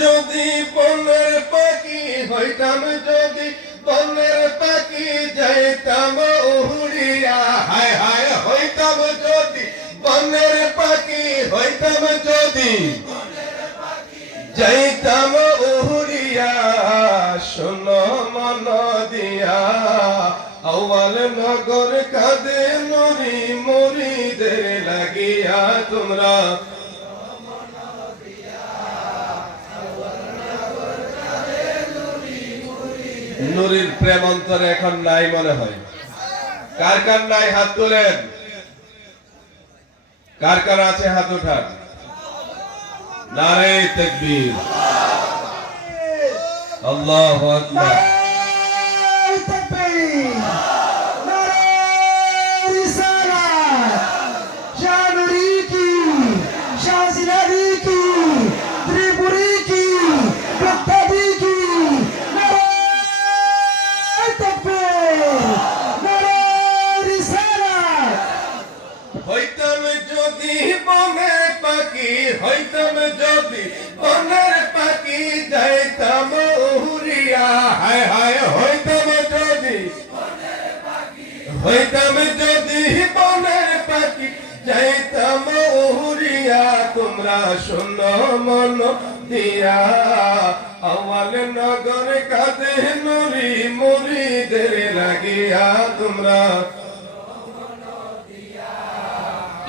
যদি বনের পাখি হইতাম, যদি বনের পাখি যাইতাম, উড়িয়া, হায় হায় হইতাম যদি বনের পাখি হইতাম, যদি যাইতাম, উড়িয়া, শোনো মন দিয়া। আওয়াল নগর কাঁদে নুরি মুরিদের লাগিয়া তোমরা নুরির প্রেম অন্তরে এখন নাই মনে হয়। কার কার নাই হাত তোলেন? কার কার আছে হাত ওঠান নারে তকবীর। আল্লাহু আকবার। হায় হায় হইতাম যদি। হইতাম যদি বনের পাখি। যাইতাম উড়িয়া, তোমরা শোনো মন দিয়া। আওয়াল নগর কাঁদে নুরি মুরিদের লাগিয়া, তোমরা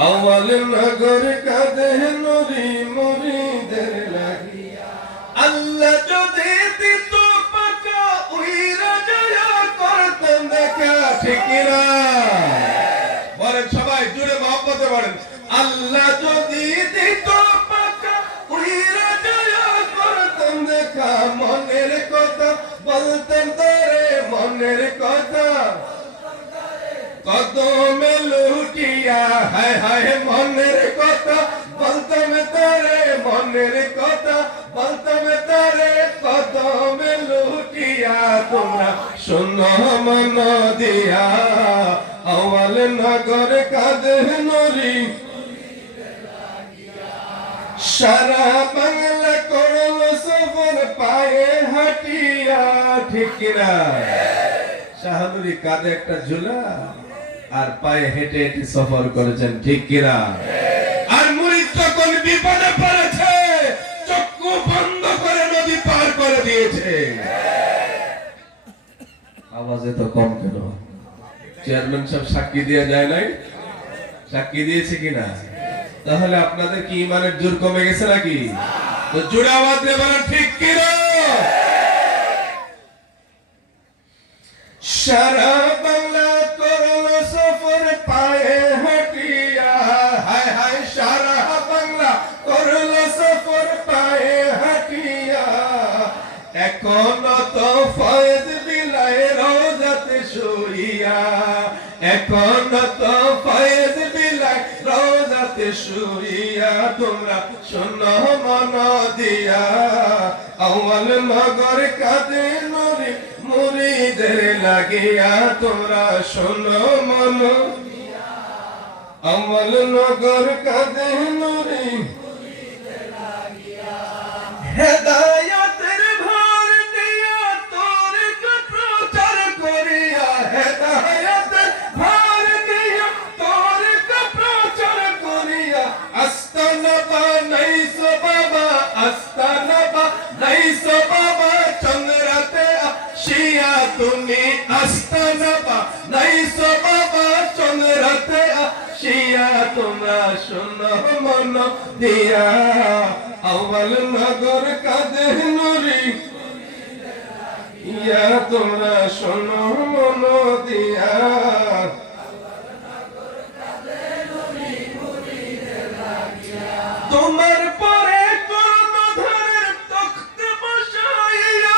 আওয়াল নগর কাঁদে নুরি মুরিদের ঠিক না বলেন সবাই, জুড়ে মহব্বতে বলেন। আল্লাহ যদি দিত পাকা উইরা জয়া করতেন দেখা। মনের কথা বলতেন তোরে, মনের কথা। কদমে লুটিয়া, হায় হায়, মনের কথা শোনো মন দিয়া, আওয়াল নগর কাঁদে নরি সারা বাংলা করল সফর, পায়ে হাটিয়া, ঠিক না শাহানুরি কাঁধে একটা ঝুলা, আর পায়ে হেঁটে হেঁটে সফর করেছেন, ঠিক কিনা? আর মুরিদ যখন বিপদে পড়েছে, চক্ষু বন্ধ করে নদী পার করে দিয়েছে। আওয়াজ এত কম কেন? চেয়ারম্যান সব সাক্ষী দিয়ে যায় নাই? সাক্ষী দিয়েছে কিনা? তাহলে আপনাদের কি ইমানের জোর কমে গেছে নাকি? তো জোরে আওয়াজ দিয়ে বলেন, ঠিক কিনা? সারা বাংলা করল সফর পায়ে হাটিয়া। হায় হায়, সারা বাংলা করল সফর পায়ে হাটিয়া। এখন তো ফয়েজ শুইয়া এখন তো ফয়েজ বিলায়, রোজাতে শুইয়া তোমরা শোনো মন দিয়া। আওয়াল নগর কাঁদে নুরি মুরিদের লাগিয়া। তোমরা শোনো মন আওয়াল নগর কাঁদে নুরি হেদায়তের শোনো মন দিয়া আওয়াল নগর কাঁদে নুরি ইয়া তোমরা শোনো মন দিয়া। তোমার পরে কর্ণধারের তখ্ত বসাইয়া।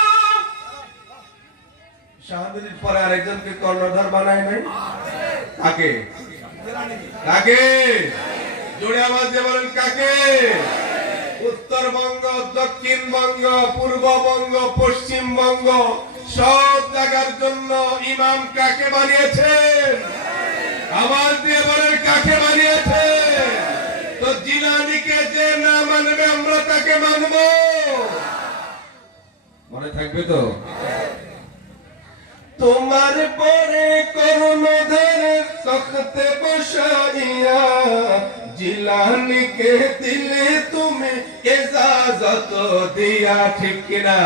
শাহাদুরির পরে আরেকজনকে কর্ণধার বানায় নাই? কাকে? কাকে? জোরে আওয়াজ দিয়ে বলেন, কাকে? উত্তরবঙ্গ, দক্ষিণবঙ্গ, পূর্ববঙ্গ, পশ্চিমবঙ্গ, সব জায়গার জন্য ইমাম কাকে বানিয়েছেন? আওয়াজ দিয়ে বলেন, কাকে বানিয়েছে তো জিলানিকে যে না মানবে, আমরা তাকে মানবো। থাকবে তো? তোমার পরে করুণাধারের তখতে বসাইয়া জিলানিকে দিলে তুমি এজাজত দিয়া, ঠিক কিনা?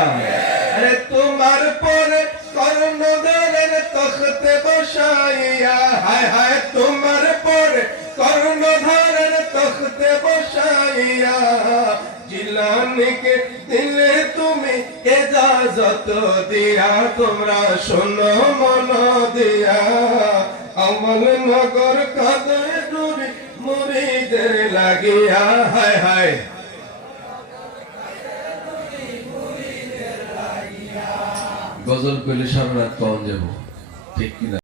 আরে তোমার পরে করুণাধারের তখতে বসাইয়া, হায় হায়, তোমার পরে করুণাধারের তখতে বসাইয়া, জিলানিকে দিলে তুমি এজাজত দিয়া, তোমরা শোনো, মন দিয়া। অমল নগর কাদে ডুরি মুরিদের লাগিয়া হায় হায়। গজল কইলে সারা রাত পাওয়া যাব। ঠিক কিনা?